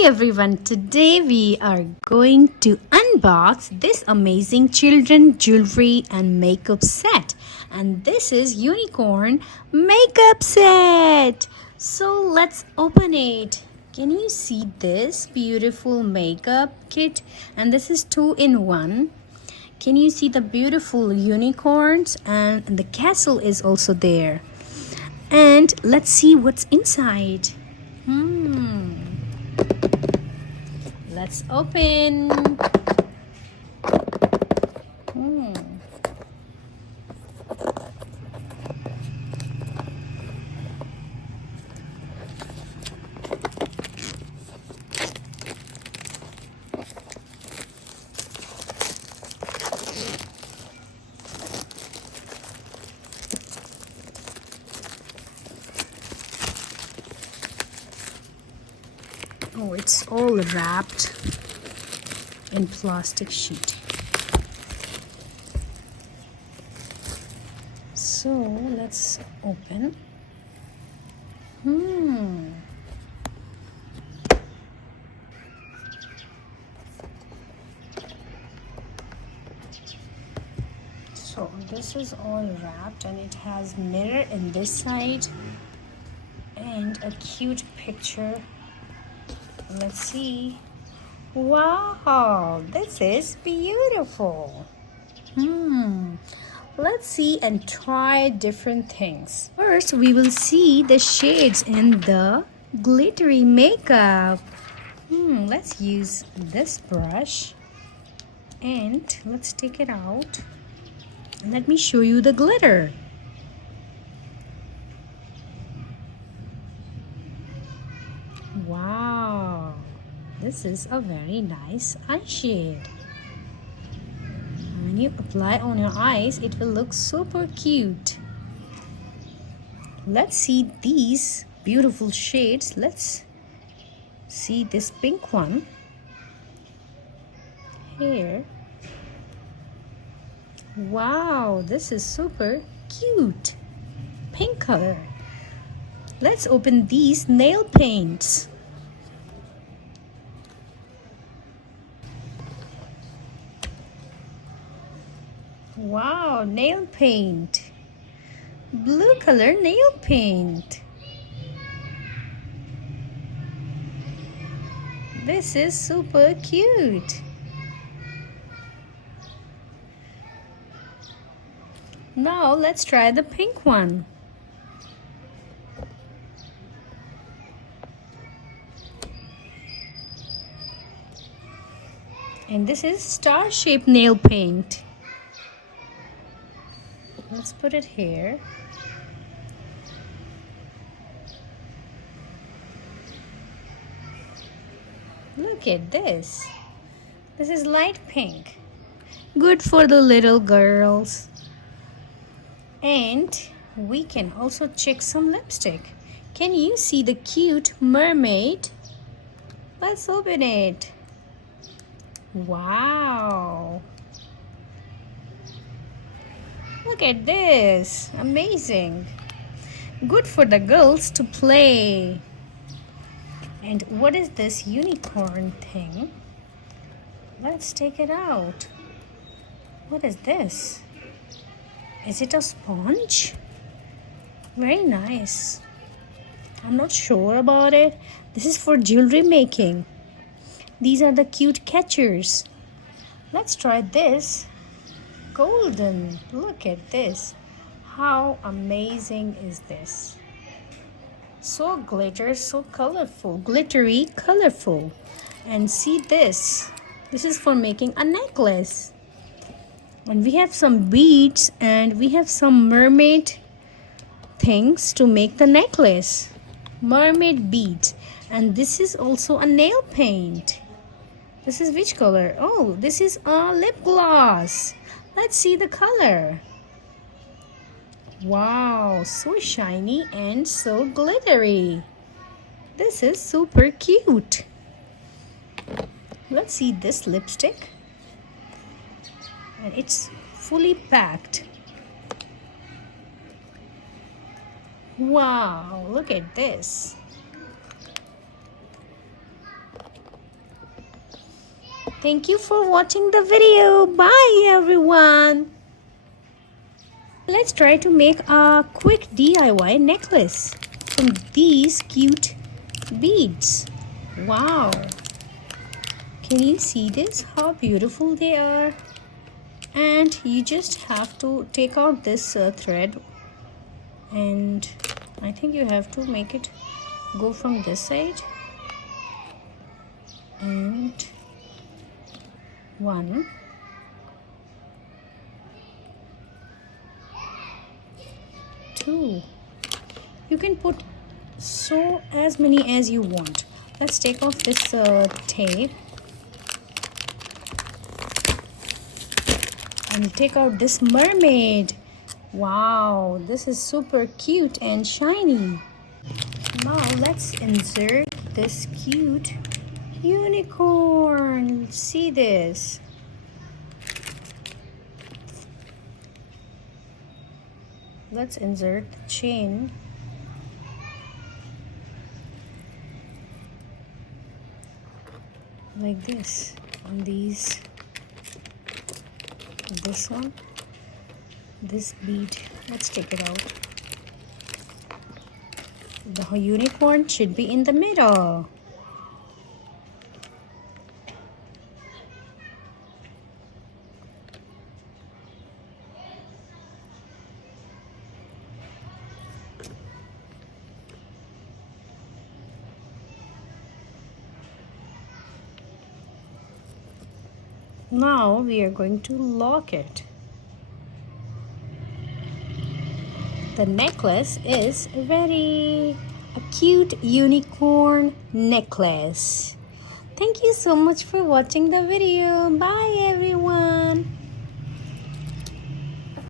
Hey everyone, today we are going to unbox this amazing children jewelry and makeup set. And this is unicorn makeup set. So let's open it. Can you see this beautiful makeup kit? And this is 2-in-1. Can you see the beautiful unicorns? And the castle is also there. And let's see what's inside. Let's open. Oh, it's all wrapped in plastic sheet. So let's open. So this is all wrapped and it has mirror in this side and a cute picture. Let's see. Wow, this is beautiful. Let's see and try different things. First, we will see the shades in the glittery makeup. Let's use this brush and let's take it out. Let me show you the glitter. Wow, this is a very nice eyeshade. When you apply on your eyes, it will look super cute. Let's see these beautiful shades. Let's see this pink one here. Wow, this is super cute. Pink color. Let's open these nail paints. Wow, nail paint. Blue color nail paint. This is super cute. Now let's try the pink one. And this is star-shaped nail paint. Let's put it here. Look at this. This is light pink. Good for the little girls. And we can also check some lipstick. Can you see the cute mermaid? Let's open it. Wow. Look at this. Amazing. Good for the girls to play. And what is this unicorn thing? Let's take it out. What is this? Is it a sponge? Very nice. I'm not sure about it. This is for jewelry making. These are the cute catchers. Let's try this. Golden. Look at this. How amazing is this? So glitter, so colorful. Glittery, colorful. And see this. This is for making a necklace. And we have some beads and we have some mermaid things to make the necklace. Mermaid beads. And this is also a nail paint. This is which color? Oh, this is a lip gloss. Let's see the color. Wow, so shiny and so glittery. This is super cute. Let's see this lipstick. And it's fully packed. Wow, look at this. Thank you for watching the video. Bye everyone. Let's try to make a quick DIY necklace from these cute beads. Wow. Can you see this? How beautiful they are. And you just have to take out this thread, and I think you have to make it go from this side, and 1, 2. You can put so as many as you want. Let's take off this tape and take out this mermaid. Wow, this is super cute and shiny. Now let's insert this cute unicorn. See this? Let's insert the chain. Like this on these. This one, this bead, let's take it out. The unicorn should be in the middle. Now we are going to lock it. The necklace is ready. A cute unicorn necklace. Thank you so much for watching the video. Bye.